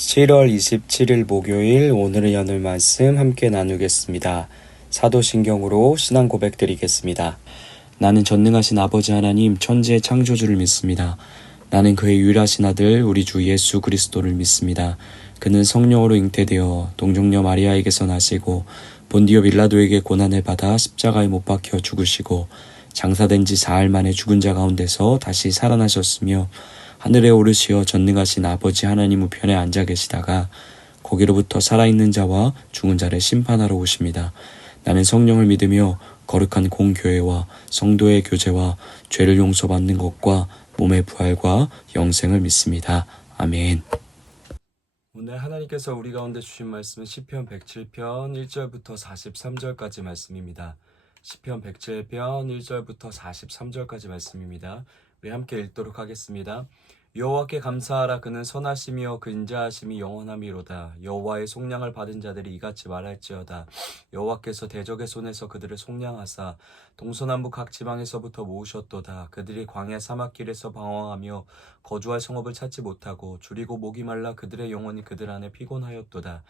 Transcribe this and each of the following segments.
7월 27일 목요일 오늘의 연을 말씀 함께 나누겠습니다. 사도신경으로 신앙 고백 드리겠습니다. 나는 전능하신 아버지 하나님 천지의 창조주를 믿습니다. 나는 그의 유일하신 아들 우리 주 예수 그리스도를 믿습니다. 그는 성령으로 잉태되어 동정녀 마리아에게서 나시고 본디오 빌라도에게 고난을 받아 십자가에 못 박혀 죽으시고 장사된 지 사흘 만에 죽은 자 가운데서 다시 살아나셨으며 하늘에 오르시어 전능하신 아버지 하나님 우편에 앉아 계시다가 거기로부터 살아있는 자와 죽은 자를 심판하러 오십니다. 나는 성령을 믿으며 거룩한 공교회와 성도의 교제와 죄를 용서받는 것과 몸의 부활과 영생을 믿습니다. 아멘. 오늘 하나님께서 우리 가운데 주신 말씀은 시편 107편 1절부터 43절까지 말씀입니다. 시편 107편 1절부터 43절까지 말씀입니다. 우리 함께 읽도록 하겠습니다. 여호와께 감사하라. 그는 선하시며 그 인자하심이 영원함이로다. 여호와의 속량을 받은 자들이 이같이 말할지어다. 여호와께서 대적의 손에서 그들을 속량하사 동서남북 각 지방에서부터 모으셨도다. 그들이 광야 사막길에서 방황하며 거주할 성읍을 찾지 못하고 줄이고 목이 말라 그들의 영혼이 그들 안에 피곤하였도다.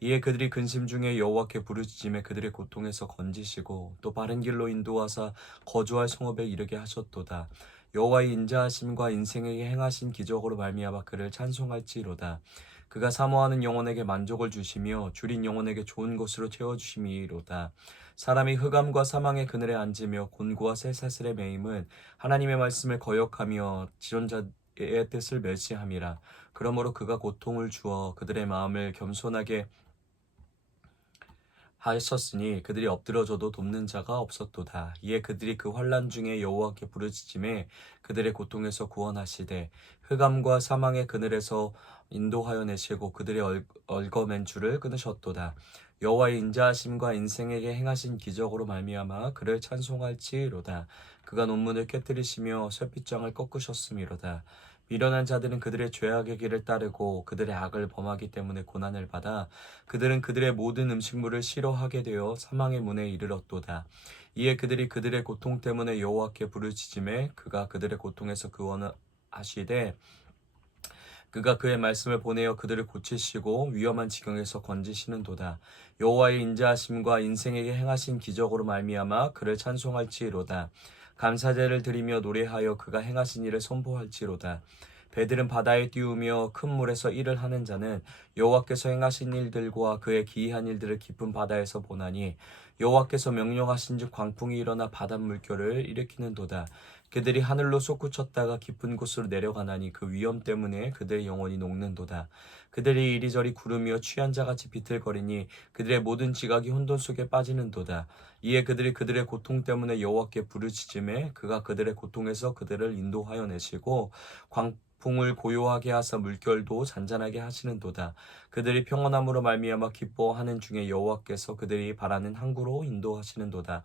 이에 그들이 근심 중에 여호와께 부르짖음에 그들의 고통에서 건지시고 또 바른 길로 인도하사 거주할 성읍에 이르게 하셨도다. 여호와의 인자하심과 인생에게 행하신 기적으로 말미암아 그를 찬송할지로다. 그가 사모하는 영혼에게 만족을 주시며 줄인 영혼에게 좋은 것으로 채워주심이로다. 사람이 흑암과 사망의 그늘에 앉으며 곤고와 쇠사슬에 매임은 하나님의 말씀을 거역하며 지존자의 뜻을 멸시함이라. 그러므로 그가 고통을 주어 그들의 마음을 겸손하게 하셨으니 그들이 엎드러져도 돕는 자가 없었도다. 이에 그들이 그 환난 중에 여호와께 부르짖음에 그들의 고통에서 구원하시되 흑암과 사망의 그늘에서 인도하여 내시고 그들의 얽어맨 줄을 끊으셨도다. 여호와의 인자하심과 인생에게 행하신 기적으로 말미암아 그를 찬송할지로다. 그가 논문을 깨뜨리시며 쇠빗장을 꺾으셨음이로다. 미련한 자들은 그들의 죄악의 길을 따르고 그들의 악을 범하기 때문에 고난을 받아 그들은 그들의 모든 음식물을 싫어하게 되어 사망의 문에 이르렀도다. 이에 그들이 그들의 고통 때문에 여호와께 부르짖음에 그가 그들의 고통에서 구원하시되 그가 그의 말씀을 보내어 그들을 고치시고 위험한 지경에서 건지시는도다. 여호와의 인자하심과 인생에게 행하신 기적으로 말미암아 그를 찬송할지로다. 감사제를 드리며 노래하여 그가 행하신 일을 선포할지로다. 배들은 바다에 띄우며 큰 물에서 일을 하는 자는 여호와께서 행하신 일들과 그의 기이한 일들을 깊은 바다에서 보나니 여호와께서 명령하신즉 광풍이 일어나 바닷물결을 일으키는도다. 그들이 하늘로 솟구쳤다가 깊은 곳으로 내려가나니 그 위험 때문에 그들의 영혼이 녹는도다. 그들이 이리저리 구르며 취한 자같이 비틀거리니 그들의 모든 지각이 혼돈 속에 빠지는도다. 이에 그들이 그들의 고통 때문에 여호와께 부르짖음에 그가 그들의 고통에서 그들을 인도하여 내시고 광풍을 고요하게 하사 물결도 잔잔하게 하시는도다. 그들이 평온함으로 말미암아 기뻐하는 중에 여호와께서 그들이 바라는 항구로 인도하시는도다.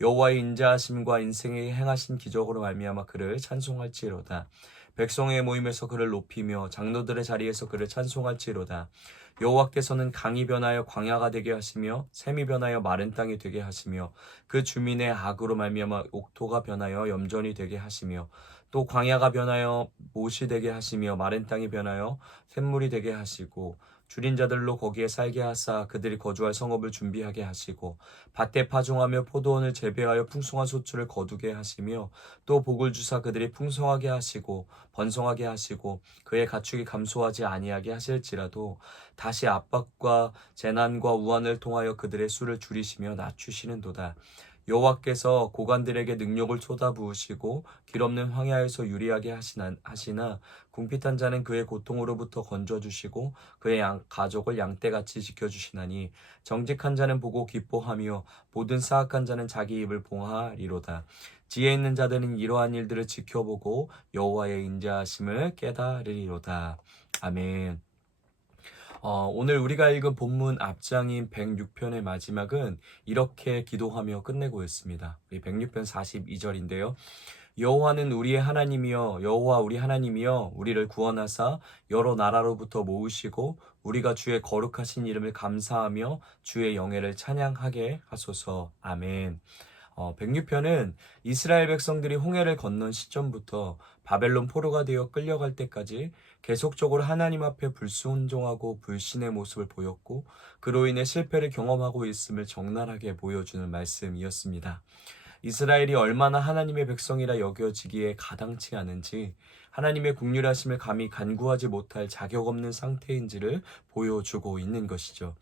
여호와의 인자하심과 인생에 행하신 기적으로 말미암아 그를 찬송할지로다. 백성의 모임에서 그를 높이며 장로들의 자리에서 그를 찬송할지로다. 여호와께서는 강이 변하여 광야가 되게 하시며 샘이 변하여 마른 땅이 되게 하시며 그 주민의 악으로 말미암아 옥토가 변하여 염전이 되게 하시며 또 광야가 변하여 못이 되게 하시며 마른 땅이 변하여 샘물이 되게 하시고 줄인 자들로 거기에 살게 하사 그들이 거주할 성읍을 준비하게 하시고 밭에 파종하며 포도원을 재배하여 풍성한 소출을 거두게 하시며 또 복을 주사 그들이 풍성하게 하시고 번성하게 하시고 그의 가축이 감소하지 아니하게 하실지라도 다시 압박과 재난과 우환을 통하여 그들의 수를 줄이시며 낮추시는도다. 여호와께서 고관들에게 능력을 쏟아부으시고 길없는 황야에서 유리하게 하시나 궁핍한 자는 그의 고통으로부터 건져주시고 그의 가족을 양떼같이 지켜주시나니 정직한 자는 보고 기뻐하며 모든 사악한 자는 자기 입을 봉하리로다. 지혜 있는 자들은 이러한 일들을 지켜보고 여호와의 인자하심을 깨달으리로다. 아멘. 오늘 우리가 읽은 본문 앞장인 106편의 마지막은 이렇게 기도하며 끝내고 있습니다. 우리 106편 42절인데요. 여호와는 우리의 하나님이여 여호와 우리 하나님이여 우리를 구원하사 여러 나라로부터 모으시고 우리가 주의 거룩하신 이름을 감사하며 주의 영예를 찬양하게 하소서. 아멘. 백류편은 이스라엘 백성들이 홍해를 건넌 시점부터 바벨론 포로가 되어 끌려갈 때까지 계속적으로 하나님 앞에 불순종하고 불신의 모습을 보였고 그로 인해 실패를 경험하고 있음을 적나라하게 보여주는 말씀이었습니다. 이스라엘이 얼마나 하나님의 백성이라 여겨지기에 가당치 않은지 하나님의 국률하심을 감히 간구하지 못할 자격 없는 상태인지를 보여주고 있는 것이죠.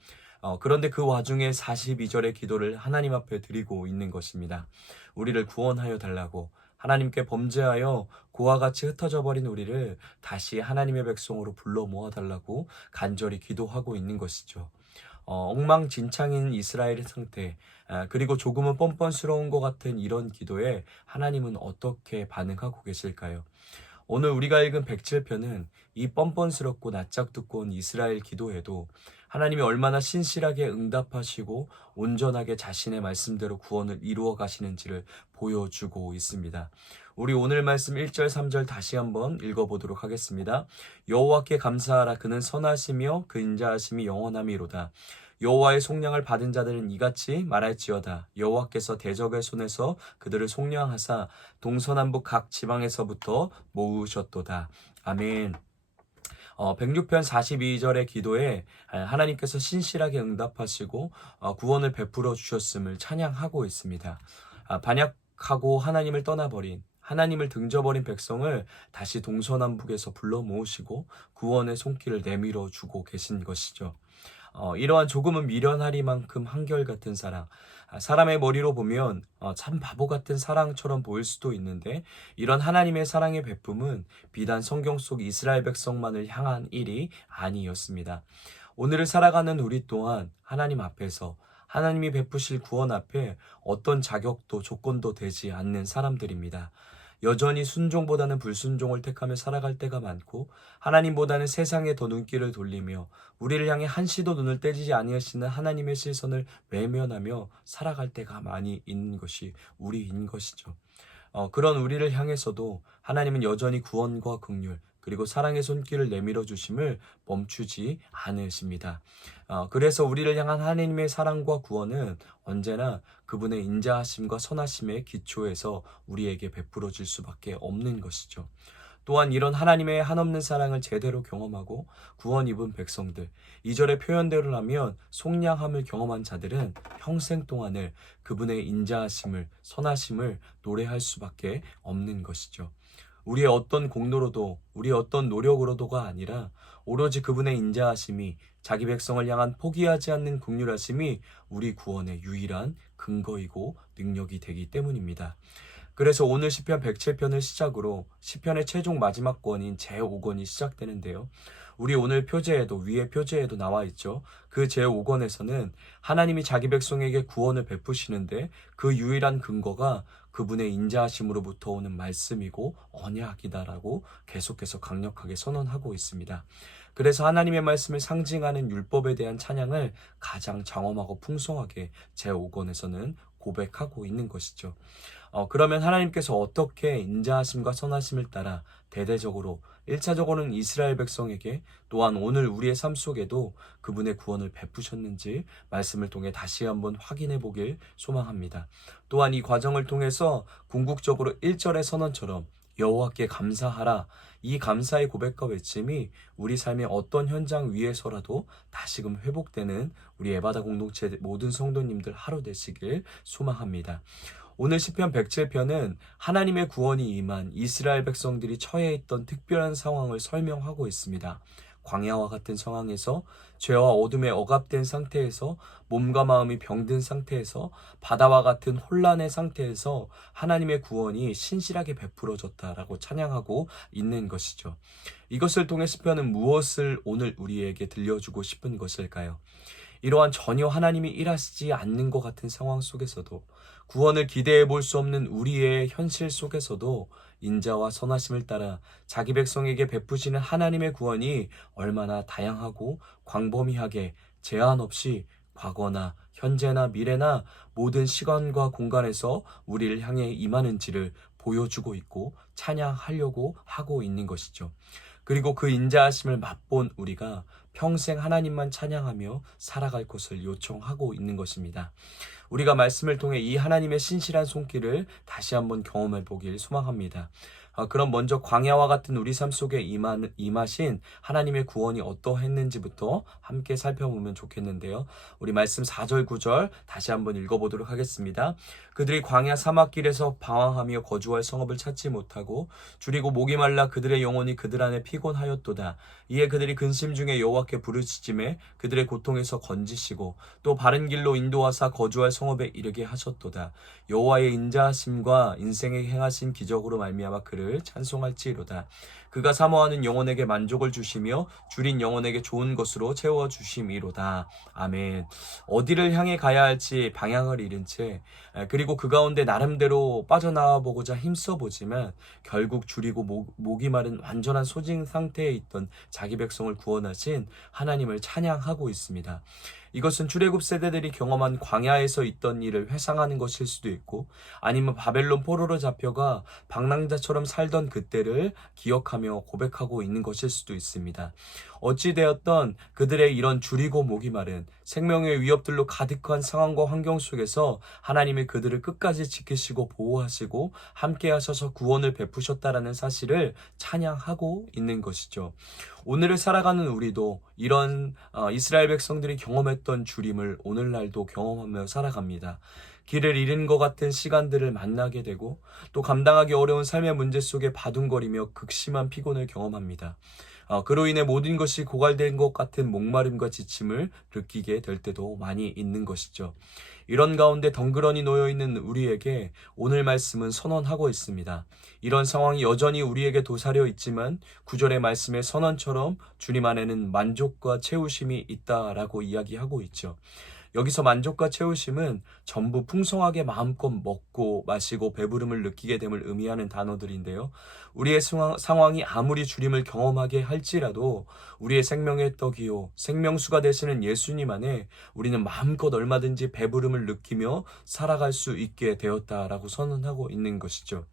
그런데 그 와중에 42절의 기도를 하나님 앞에 드리고 있는 것입니다. 우리를 구원하여 달라고 하나님께 범죄하여 고와 같이 흩어져 버린 우리를 다시 하나님의 백성으로 불러 모아달라고 간절히 기도하고 있는 것이죠. 엉망진창인 이스라엘의 상태, 그리고 조금은 뻔뻔스러운 것 같은 이런 기도에 하나님은 어떻게 반응하고 계실까요? 오늘 우리가 읽은 107편은 이 뻔뻔스럽고 낯짝 두꺼운 이스라엘 기도에도 하나님이 얼마나 신실하게 응답하시고 온전하게 자신의 말씀대로 구원을 이루어 가시는지를 보여주고 있습니다. 우리 오늘 말씀 1절 3절 다시 한번 읽어보도록 하겠습니다. 여호와께 감사하라. 그는 선하시며 그 인자하심이 영원함이로다. 여호와의 속량을 받은 자들은 이같이 말할지어다. 여호와께서 대적의 손에서 그들을 속량하사 동서남북 각 지방에서부터 모으셨도다. 아멘. 106편 42절의 기도에 하나님께서 신실하게 응답하시고 구원을 베풀어 주셨음을 찬양하고 있습니다. 반역하고 하나님을 떠나버린 하나님을 등져버린 백성을 다시 동서남북에서 불러 모으시고 구원의 손길을 내밀어 주고 계신 것이죠. 이러한 조금은 미련하리만큼 한결같은 사랑, 사람의 머리로 보면 참 바보 같은 사랑처럼 보일 수도 있는데 이런 하나님의 사랑의 베품은 비단 성경 속 이스라엘 백성만을 향한 일이 아니었습니다. 오늘을 살아가는 우리 또한 하나님 앞에서 하나님이 베푸실 구원 앞에 어떤 자격도 조건도 되지 않는 사람들입니다. 여전히 순종보다는 불순종을 택하며 살아갈 때가 많고 하나님보다는 세상에 더 눈길을 돌리며 우리를 향해 한시도 눈을 떼지 아니하시는 하나님의 시선을 외면하며 살아갈 때가 많이 있는 것이 우리인 것이죠. 그런 우리를 향해서도 하나님은 여전히 구원과 긍휼 그리고 사랑의 손길을 내밀어 주심을 멈추지 않으십니다. 그래서 우리를 향한 하나님의 사랑과 구원은 언제나 그분의 인자하심과 선하심의 기초에서 우리에게 베풀어질 수밖에 없는 것이죠. 또한 이런 하나님의 한없는 사랑을 제대로 경험하고 구원 입은 백성들, 2절의 표현대로라면 속량함을 경험한 자들은 평생 동안을 그분의 인자하심을, 선하심을 노래할 수밖에 없는 것이죠. 우리의 어떤 공로로도 우리의 어떤 노력으로도가 아니라 오로지 그분의 인자하심이 자기 백성을 향한 포기하지 않는 긍휼하심이 우리 구원의 유일한 근거이고 능력이 되기 때문입니다. 그래서 오늘 시편 107편을 시작으로 시편의 최종 마지막 권인 제5권이 시작되는데요. 우리 오늘 표제에도 위에 표제에도 나와 있죠. 그 제5권에서는 하나님이 자기 백성에게 구원을 베푸시는데 그 유일한 근거가 그분의 인자하심으로부터 오는 말씀이고 언약이다라고 계속해서 강력하게 선언하고 있습니다. 그래서 하나님의 말씀을 상징하는 율법에 대한 찬양을 가장 장엄하고 풍성하게 제5권에서는 고백하고 있는 것이죠. 그러면 하나님께서 어떻게 인자하심과 선하심을 따라 대대적으로 1차적으로는 이스라엘 백성에게 또한 오늘 우리의 삶 속에도 그분의 구원을 베푸셨는지 말씀을 통해 다시 한번 확인해 보길 소망합니다. 또한 이 과정을 통해서 궁극적으로 1절의 선언처럼 여호와께 감사하라, 이 감사의 고백과 외침이 우리 삶의 어떤 현장 위에서라도 다시금 회복되는 우리 에바다 공동체 모든 성도님들 하루 되시길 소망합니다. 오늘 시편 107편은 하나님의 구원이 임한 이스라엘 백성들이 처해 있던 특별한 상황을 설명하고 있습니다. 광야와 같은 상황에서 죄와 어둠에 억압된 상태에서 몸과 마음이 병든 상태에서 바다와 같은 혼란의 상태에서 하나님의 구원이 신실하게 베풀어졌다라고 찬양하고 있는 것이죠. 이것을 통해 시편은 무엇을 오늘 우리에게 들려주고 싶은 것일까요? 이러한 전혀 하나님이 일하시지 않는 것 같은 상황 속에서도 구원을 기대해 볼 수 없는 우리의 현실 속에서도 인자와 선하심을 따라 자기 백성에게 베푸시는 하나님의 구원이 얼마나 다양하고 광범위하게 제한 없이 과거나 현재나 미래나 모든 시간과 공간에서 우리를 향해 임하는지를 보여주고 있고 찬양하려고 하고 있는 것이죠. 그리고 그 인자하심을 맛본 우리가 평생 하나님만 찬양하며 살아갈 것을 요청하고 있는 것입니다. 우리가 말씀을 통해 이 하나님의 신실한 손길을 다시 한번 경험해 보길 소망합니다. 그럼 먼저 광야와 같은 우리 삶 속에 임하신 하나님의 구원이 어떠했는지부터 함께 살펴보면 좋겠는데요. 우리 말씀 4절 9절 다시 한번 읽어보도록 하겠습니다. 그들이 광야 사막길에서 방황하며 거주할 성읍을 찾지 못하고 줄이고 목이 말라 그들의 영혼이 그들 안에 피곤하였도다. 이에 그들이 근심 중에 여호와께 부르짖음에 그들의 고통에서 건지시고 또 바른 길로 인도하사 거주할 성읍에 이르게 하셨도다. 여호와의 인자하심과 인생에 행하신 기적으로 말미암아 그를 찬송할지로다. 그가 사모하는 영혼에게 만족을 주시며 줄인 영혼에게 좋은 것으로 채워주심이로다. 아멘. 어디를 향해 가야 할지 방향을 잃은 채 그리고 그 가운데 나름대로 빠져나와 보고자 힘써보지만 결국 줄이고 목이 마른 완전한 소진 상태에 있던 자기 백성을 구원하신 하나님을 찬양하고 있습니다. 이것은 출애굽 세대들이 경험한 광야에서 있던 일을 회상하는 것일 수도 있고 아니면 바벨론 포로로 잡혀가 방랑자처럼 살던 그때를 기억하며 고백하고 있는 것일 수도 있습니다. 어찌되었던 그들의 이런 줄이고 목이 마른 생명의 위협들로 가득한 상황과 환경 속에서 하나님이 그들을 끝까지 지키시고 보호하시고 함께 하셔서 구원을 베푸셨다라는 사실을 찬양하고 있는 것이죠. 오늘을 살아가는 우리도 이런 이스라엘 백성들이 경험했던 주림을 오늘날도 경험하며 살아갑니다. 길을 잃은 것 같은 시간들을 만나게 되고 또 감당하기 어려운 삶의 문제 속에 바둥거리며 극심한 피곤을 경험합니다. 그로 인해 모든 것이 고갈된 것 같은 목마름과 지침을 느끼게 될 때도 많이 있는 것이죠. 이런 가운데 덩그러니 놓여있는 우리에게 오늘 말씀은 선언하고 있습니다. 이런 상황이 여전히 우리에게 도사려 있지만 9절의 말씀의 선언처럼 주님 안에는 만족과 채우심이 있다라고 이야기하고 있죠. 여기서 만족과 채우심은 전부 풍성하게 마음껏 먹고 마시고 배부름을 느끼게 됨을 의미하는 단어들인데요. 우리의 상황이 아무리 주림을 경험하게 할지라도 우리의 생명의 떡이요 생명수가 되시는 예수님 안에 우리는 마음껏 얼마든지 배부름을 느끼며 살아갈 수 있게 되었다라고 선언하고 있는 것이죠.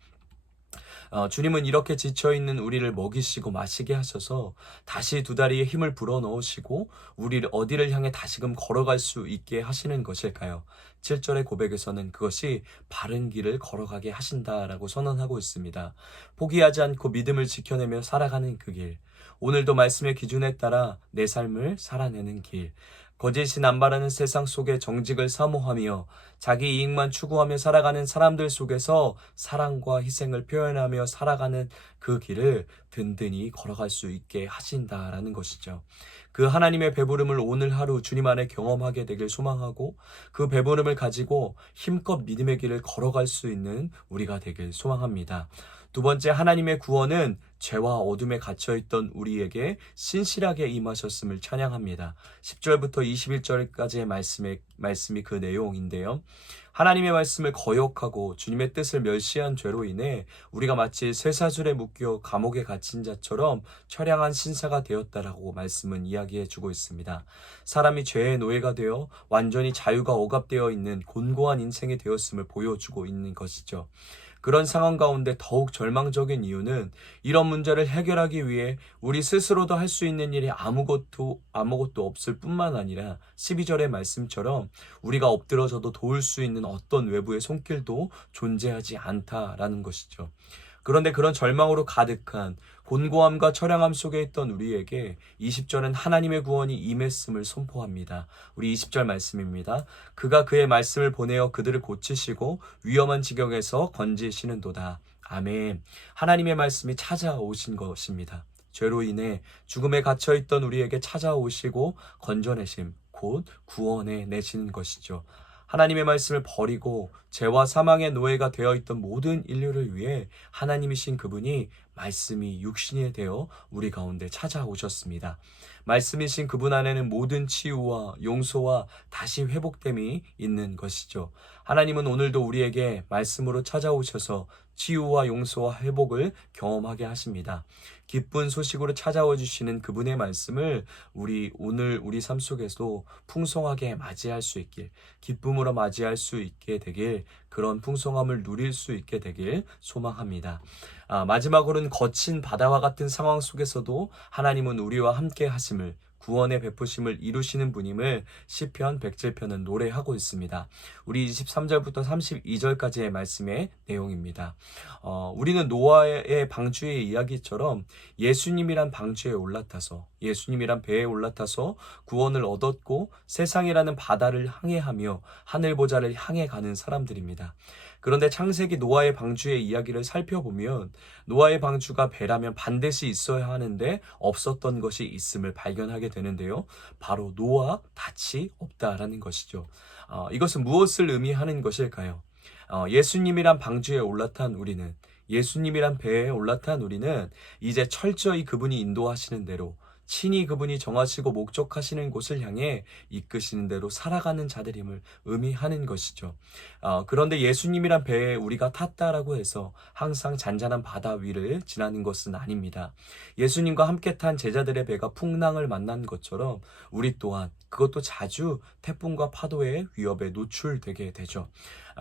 주님은 이렇게 지쳐있는 우리를 먹이시고 마시게 하셔서 다시 두 다리에 힘을 불어넣으시고 우리를 어디를 향해 다시금 걸어갈 수 있게 하시는 것일까요? 7절의 고백에서는 그것이 바른 길을 걸어가게 하신다라고 선언하고 있습니다. 포기하지 않고 믿음을 지켜내며 살아가는 그 길, 오늘도 말씀의 기준에 따라 내 삶을 살아내는 길, 거짓이 남발하는 세상 속에 정직을 사모하며 자기 이익만 추구하며 살아가는 사람들 속에서 사랑과 희생을 표현하며 살아가는 그 길을 든든히 걸어갈 수 있게 하신다라는 것이죠. 그 하나님의 배부름을 오늘 하루 주님 안에 경험하게 되길 소망하고 그 배부름을 가지고 힘껏 믿음의 길을 걸어갈 수 있는 우리가 되길 소망합니다. 두 번째, 하나님의 구원은 죄와 어둠에 갇혀있던 우리에게 신실하게 임하셨음을 찬양합니다. 10절부터 21절까지의 말씀이 그 내용인데요. 하나님의 말씀을 거역하고 주님의 뜻을 멸시한 죄로 인해 우리가 마치 쇠사슬에 묶여 감옥에 갇힌 자처럼 처량한 신사가 되었다라고 말씀은 이야기해 주고 있습니다. 사람이 죄의 노예가 되어 완전히 자유가 억압되어 있는 곤고한 인생이 되었음을 보여주고 있는 것이죠. 그런 상황 가운데 더욱 절망적인 이유는 이런 문제를 해결하기 위해 우리 스스로도 할 수 있는 일이 아무것도 없을 뿐만 아니라 12절의 말씀처럼 우리가 엎드러져도 도울 수 있는 어떤 외부의 손길도 존재하지 않다라는 것이죠. 그런데 그런 절망으로 가득한 곤고함과 처량함 속에 있던 우리에게 20절은 하나님의 구원이 임했음을 선포합니다. 우리 20절 말씀입니다. 그가 그의 말씀을 보내어 그들을 고치시고 위험한 지경에서 건지시는도다. 아멘. 하나님의 말씀이 찾아오신 것입니다. 죄로 인해 죽음에 갇혀있던 우리에게 찾아오시고 건져내심, 곧 구원해 내시는 것이죠. 하나님의 말씀을 버리고 죄와 사망의 노예가 되어있던 모든 인류를 위해 하나님이신 그분이 말씀이 육신이 되어 우리 가운데 찾아오셨습니다. 말씀이신 그분 안에는 모든 치유와 용서와 다시 회복됨이 있는 것이죠. 하나님은 오늘도 우리에게 말씀으로 찾아오셔서 치유와 용서와 회복을 경험하게 하십니다. 기쁜 소식으로 찾아와 주시는 그분의 말씀을 오늘 우리 삶 속에서도 풍성하게 맞이할 수 있길, 기쁨으로 맞이할 수 있게 되길 그런 풍성함을 누릴 수 있게 되길 소망합니다. 마지막으로는 거친 바다와 같은 상황 속에서도 하나님은 우리와 함께 하심을, 구원의 베푸심을 이루시는 분임을 시편 107편은 노래하고 있습니다. 우리 23절부터 32절까지의 말씀의 내용입니다. 우리는 노아의 방주의 이야기처럼 예수님이란 방주에 올라타서, 예수님이란 배에 올라타서 구원을 얻었고 세상이라는 바다를 항해하며 하늘보좌를 향해 가는 사람들입니다. 그런데 창세기 노아의 방주의 이야기를 살펴보면 노아의 방주가 배라면 반드시 있어야 하는데 없었던 것이 있음을 발견하게 되는데요. 바로 노아 닻이 없다라는 것이죠. 이것은 무엇을 의미하는 것일까요? 예수님이란 방주에 올라탄 우리는, 예수님이란 배에 올라탄 우리는 이제 철저히 그분이 인도하시는 대로, 친히 그분이 정하시고 목적하시는 곳을 향해 이끄시는 대로 살아가는 자들임을 의미하는 것이죠. 그런데 예수님이란 배에 우리가 탔다라고 해서 항상 잔잔한 바다 위를 지나는 것은 아닙니다. 예수님과 함께 탄 제자들의 배가 풍랑을 만난 것처럼 우리 또한 그것도 자주 태풍과 파도의 위협에 노출되게 되죠.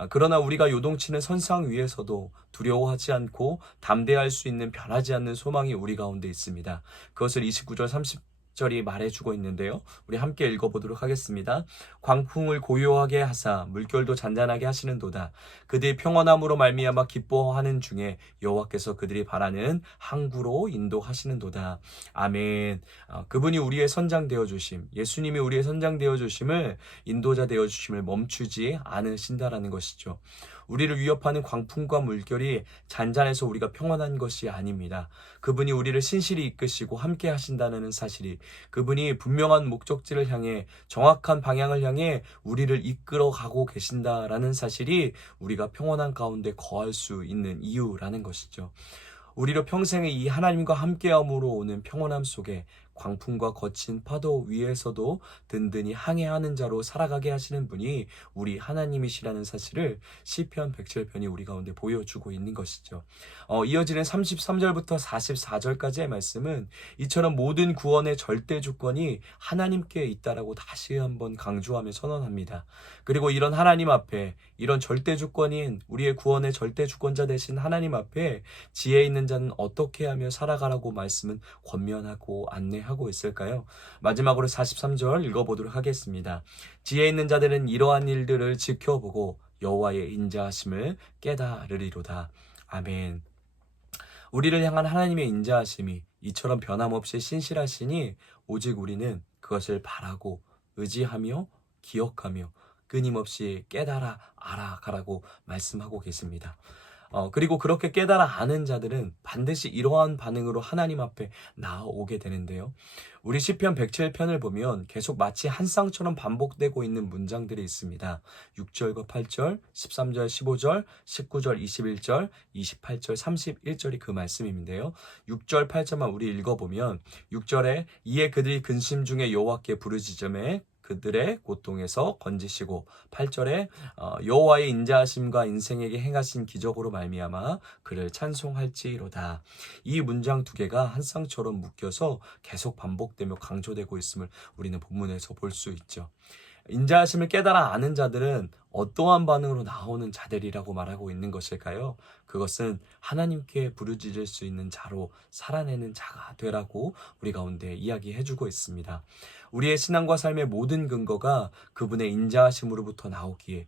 그러나 우리가 요동치는 선상 위에서도 두려워하지 않고 담대할 수 있는 변하지 않는 소망이 우리 가운데 있습니다. 그것을 29절 30절이 말해주고 있는데요. 우리 함께 읽어보도록 하겠습니다. 광풍을 고요하게 하사 물결도 잔잔하게 하시는도다. 그들이 평안함으로 말미암아 기뻐하는 중에 여호와께서 그들이 바라는 항구로 인도하시는도다. 아멘. 그분이 우리의 선장 되어주심, 예수님이 우리의 선장 되어주심을, 인도자 되어주심을 멈추지 않으신다라는 것이죠. 우리를 위협하는 광풍과 물결이 잔잔해서 우리가 평안한 것이 아닙니다. 그분이 우리를 신실히 이끄시고 함께 하신다는 사실이, 그분이 분명한 목적지를 향해, 정확한 방향을 향해 우리를 이끌어 가고 계신다라는 사실이 우리가 평안한 가운데 거할 수 있는 이유라는 것이죠. 우리로 평생에 이 하나님과 함께함으로 오는 평온함 속에 광풍과 거친 파도 위에서도 든든히 항해하는 자로 살아가게 하시는 분이 우리 하나님이시라는 사실을 시편 107편이 우리 가운데 보여주고 있는 것이죠. 이어지는 33절부터 44절까지의 말씀은 이처럼 모든 구원의 절대 조건이 하나님께 있다라고 다시 한번 강조하며 선언합니다. 그리고 이런 하나님 앞에, 이런 절대 조건인 우리의 구원의 절대 주권자 되신 하나님 앞에 지혜 있는 자는 어떻게 하며 살아가라고 말씀은 권면하고 안내하고 있을까요? 마지막으로 43절 읽어보도록 하겠습니다. 지혜 있는 자들은 이러한 일들을 지켜보고 여호와의 인자하심을 깨달으리로다. 아멘. 우리를 향한 하나님의 인자하심이 이처럼 변함없이 신실하시니 오직 우리는 그것을 바라고 의지하며 기억하며 끊임없이 깨달아 알아가라고 말씀하고 계십니다. 그리고 그렇게 깨달아 아는 자들은 반드시 이러한 반응으로 하나님 앞에 나아오게 되는데요. 우리 시편 107편을 보면 계속 마치 한 쌍처럼 반복되고 있는 문장들이 있습니다. 6절과 8절, 13절, 15절, 19절, 21절, 28절, 31절이 그 말씀인데요. 6절, 8절만 우리 읽어보면 6절에 이에 그들이 근심 중에 여호와께 부르짖음에 그들의 고통에서 건지시고, 8절에 여호와의 인자하심과 인생에게 행하신 기적으로 말미암아 그를 찬송할지로다. 이 문장 두 개가 한 쌍처럼 묶여서 계속 반복되며 강조되고 있음을 우리는 본문에서 볼 수 있죠. 인자하심을 깨달아 아는 자들은 어떠한 반응으로 나오는 자들이라고 말하고 있는 것일까요? 그것은 하나님께 부르짖을 수 있는 자로 살아내는 자가 되라고 우리 가운데 이야기해주고 있습니다. 우리의 신앙과 삶의 모든 근거가 그분의 인자하심으로부터 나오기에,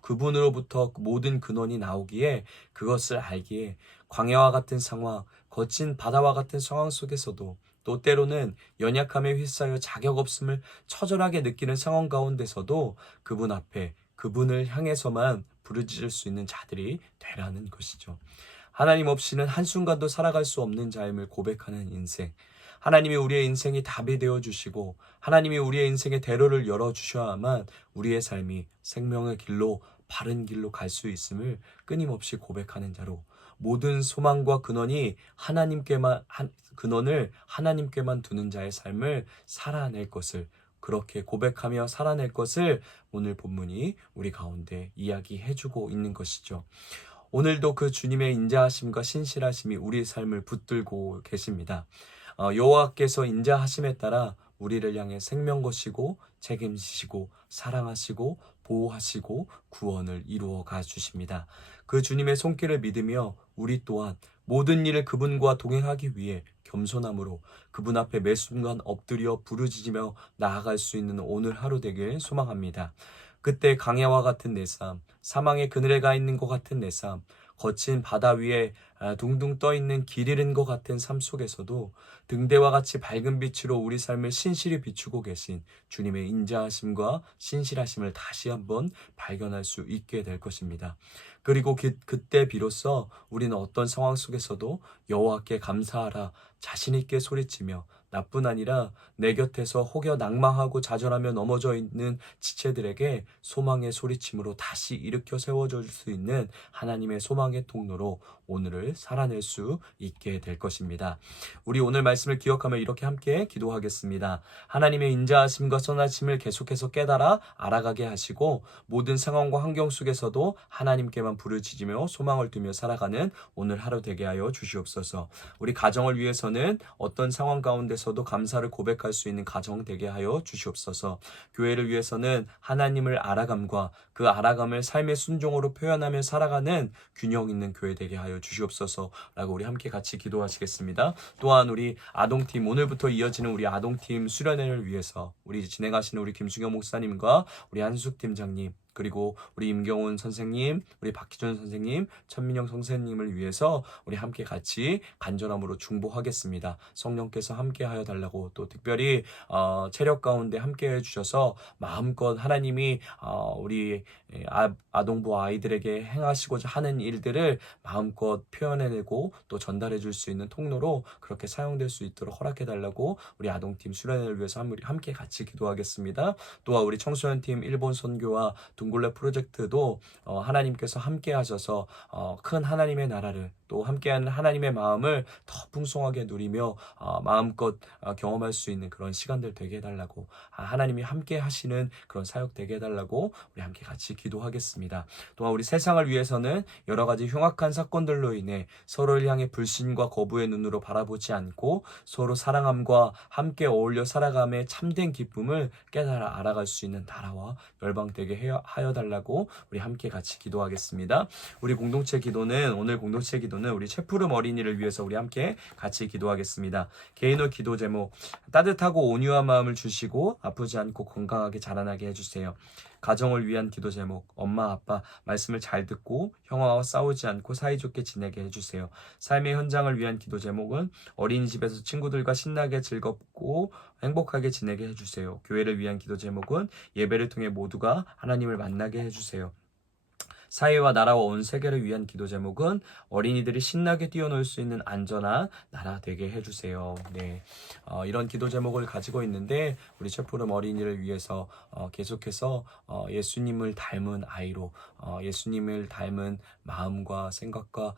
그분으로부터 모든 근원이 나오기에, 그것을 알기에 광야와 같은 상황, 거친 바다와 같은 상황 속에서도, 또 때로는 연약함에 휩싸여 자격 없음을 처절하게 느끼는 상황 가운데서도 그분 앞에, 그분을 향해서만 부르짖을 수 있는 자들이 되라는 것이죠. 하나님 없이는 한순간도 살아갈 수 없는 자임을 고백하는 인생, 하나님이 우리의 인생이 답이 되어주시고 하나님이 우리의 인생의 대로를 열어주셔야만 우리의 삶이 생명의 길로, 바른 길로 갈 수 있음을 끊임없이 고백하는 자로, 모든 소망과 근원을 하나님께만 두는 자의 삶을 살아낼 것을, 그렇게 고백하며 살아낼 것을 오늘 본문이 우리 가운데 이야기해주고 있는 것이죠. 오늘도 그 주님의 인자하심과 신실하심이 우리의 삶을 붙들고 계십니다. 여호와께서 인자하심에 따라 우리를 향해 생명 거시고 책임지시고 사랑하시고 보호하시고 구원을 이루어 가 주십니다. 그 주님의 손길을 믿으며 우리 또한 모든 일을 그분과 동행하기 위해 겸손함으로 그분 앞에 매 순간 엎드려 부르짖으며 나아갈 수 있는 오늘 하루 되길 소망합니다. 그때 강야와 같은 내 삶, 사망의 그늘에 가 있는 것 같은 내 삶, 거친 바다 위에 둥둥 떠 있는 길 잃은 것 같은 삶 속에서도 등대와 같이 밝은 빛으로 우리 삶을 신실히 비추고 계신 주님의 인자하심과 신실하심을 다시 한번 발견할 수 있게 될 것입니다. 그리고 그때 비로소 우리는 어떤 상황 속에서도 여호와께 감사하라 자신 있게 소리치며 나뿐 아니라 내 곁에서 혹여 낙망하고 좌절하며 넘어져 있는 지체들에게 소망의 소리침으로 다시 일으켜 세워줄 수 있는 하나님의 소망의 통로로 오늘을 살아낼 수 있게 될 것입니다. 우리 오늘 말씀을 기억하며 이렇게 함께 기도하겠습니다. 하나님의 인자하심과 선하심을 계속해서 깨달아 알아가게 하시고 모든 상황과 환경 속에서도 하나님께만 부르짖으며 소망을 두며 살아가는 오늘 하루 되게 하여 주시옵소서. 우리 가정을 위해서는 어떤 상황 가운데서도 감사를 고백할 수 있는 가정 되게 하여 주시옵소서. 교회를 위해서는 하나님을 알아감과 그 알아감을 삶의 순종으로 표현하며 살아가는 균형 있는 교회 되게 하여 주시옵소서라고 우리 함께 같이 기도하시겠습니다. 또한 우리 아동팀 오늘부터 이어지는 우리 아동팀 수련회를 위해서 우리 진행하시는 우리 김수경 목사님과 우리 한숙 팀장님 그리고 우리 임경훈 선생님, 우리 박희준 선생님, 천민영 선생님을 위해서 우리 함께 같이 간절함으로 중보하겠습니다. 성령께서 함께하여 달라고 또 특별히 체력 가운데 함께해 주셔서 마음껏 하나님이 우리 아동부 아이들에게 행하시고자 하는 일들을 마음껏 표현해내고 또 전달해 줄 수 있는 통로로 그렇게 사용될 수 있도록 허락해 달라고 우리 아동팀 수련회를 위해서 함께 같이 기도하겠습니다. 또한 우리 청소년팀 일본 선교와 둥글레 프로젝트도 하나님께서 함께 하셔서 큰 하나님의 나라를 또 함께하는 하나님의 마음을 더 풍성하게 누리며 마음껏 경험할 수 있는 그런 시간들 되게 해달라고 하나님이 함께 하시는 그런 사역 되게 해달라고 우리 함께 같이 기도하겠습니다. 또한 우리 세상을 위해서는 여러 가지 흉악한 사건들로 인해 서로를 향해 불신과 거부의 눈으로 바라보지 않고 서로 사랑함과 함께 어울려 살아감의 참된 기쁨을 깨달아 알아갈 수 있는 나라와 열방 되게 하여 달라고 우리 함께 같이 기도하겠습니다. 우리 공동체 기도는 오늘 공동체 기도는 우리 채푸름 어린이를 위해서 우리 함께 같이 기도하겠습니다. 개인의 기도 제목 따뜻하고 온유한 마음을 주시고 아프지 않고 건강하게 자라나게 해주세요. 가정을 위한 기도 제목 엄마 아빠 말씀을 잘 듣고 형아와 싸우지 않고 사이좋게 지내게 해주세요. 삶의 현장을 위한 기도 제목은 어린이집에서 친구들과 신나게 즐겁고 행복하게 지내게 해주세요. 교회를 위한 기도 제목은 예배를 통해 모두가 하나님을 만나게 해주세요. 사회와 나라와 온 세계를 위한 기도 제목은 어린이들이 신나게 뛰어놀 수 있는 안전한 나라 되게 해주세요. 네, 이런 기도 제목을 가지고 있는데 우리 채푸름 어린이를 위해서 계속해서 예수님을 닮은 아이로 예수님을 닮은 마음과 생각과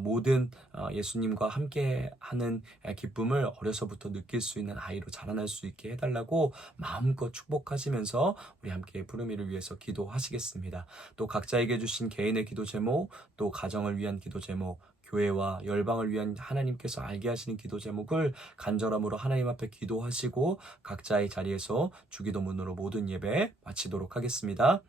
모든 예수님과 함께하는 기쁨을 어려서부터 느낄 수 있는 아이로 자라날 수 있게 해달라고 마음껏 축복하시면서 우리 함께 푸르미를 위해서 기도하시겠습니다. 또 각자에게 주신 개인의 기도 제목, 또 가정을 위한 기도 제목, 교회와 열방을 위한 하나님께서 알게 하시는 기도 제목을 간절함으로 하나님 앞에 기도하시고 각자의 자리에서 주기도문으로 모든 예배 마치도록 하겠습니다.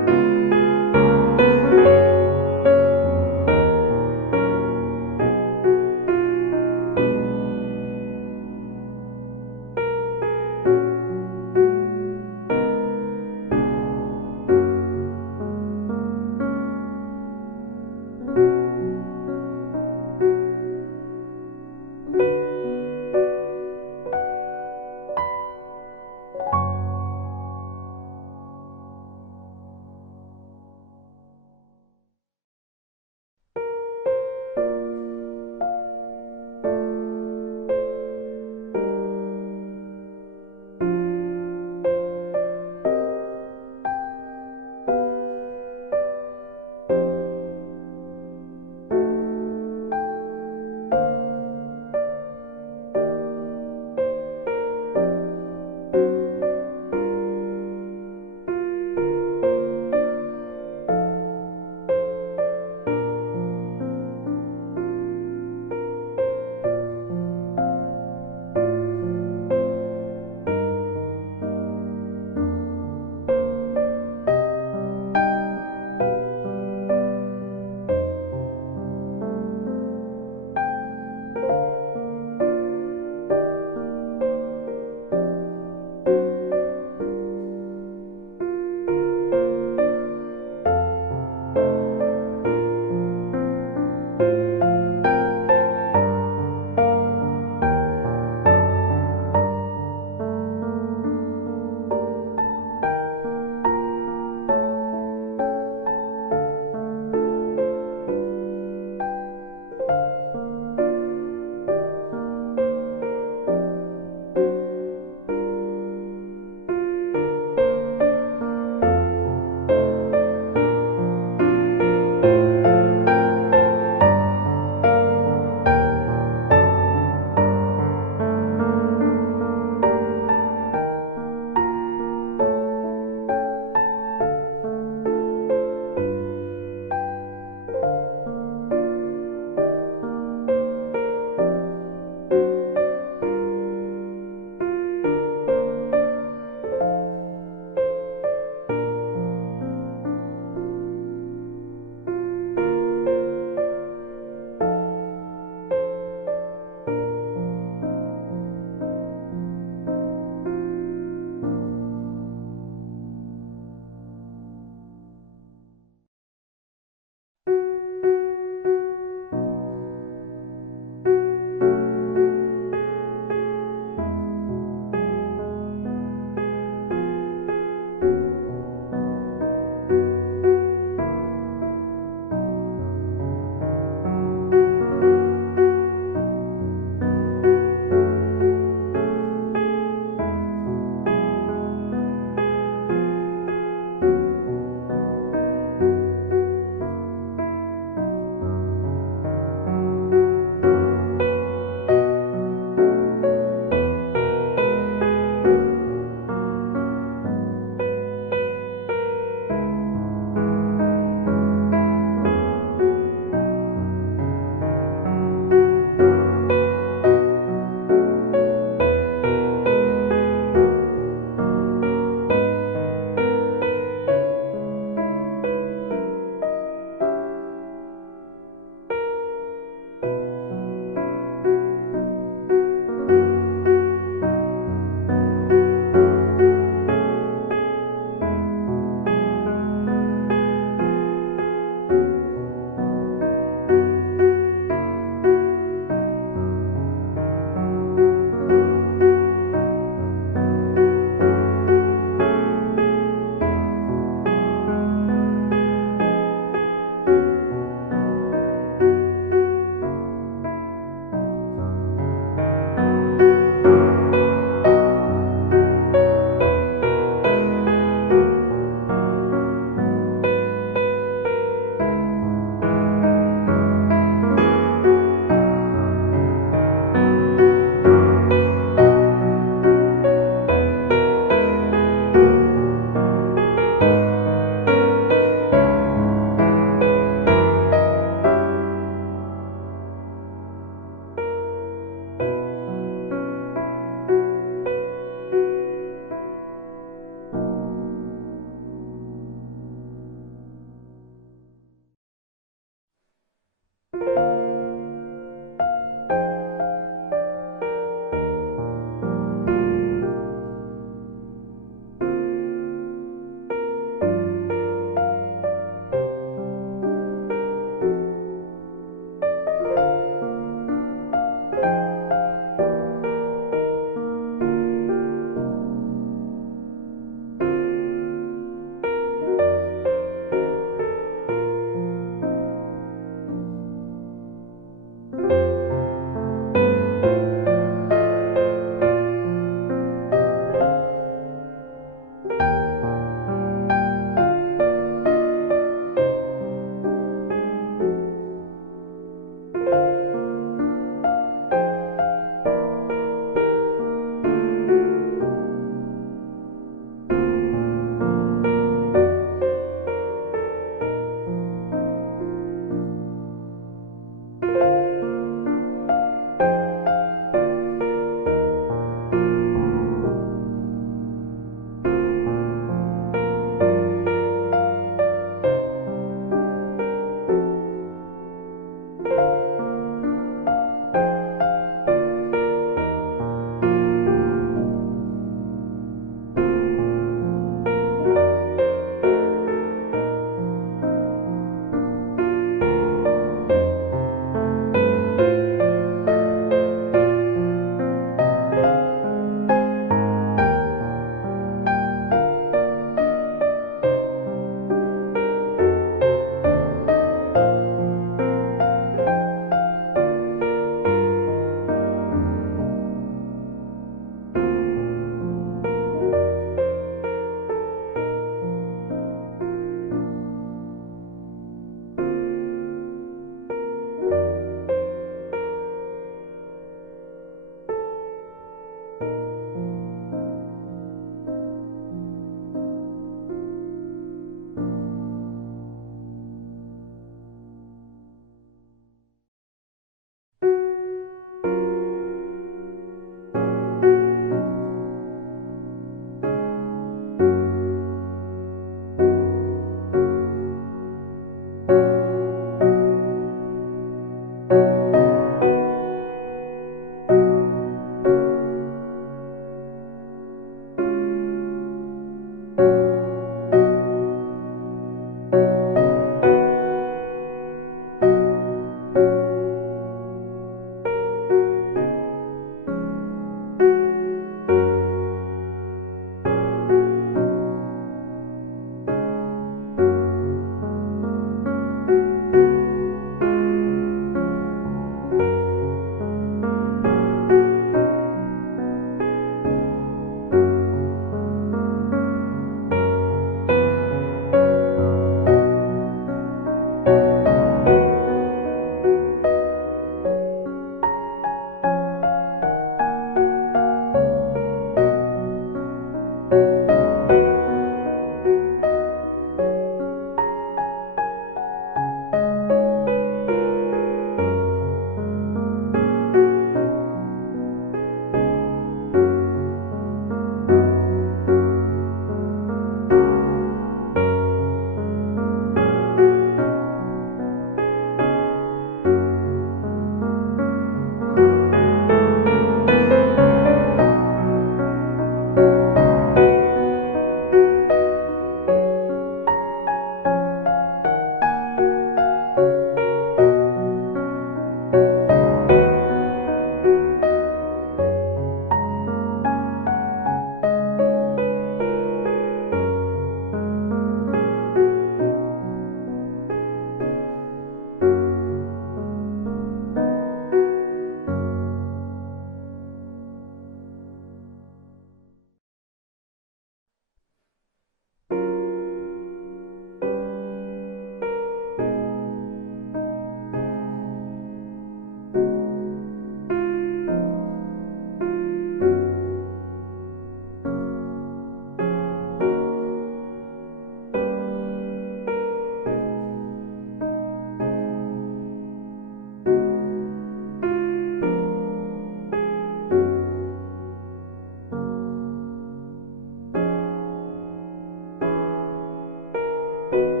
아멘.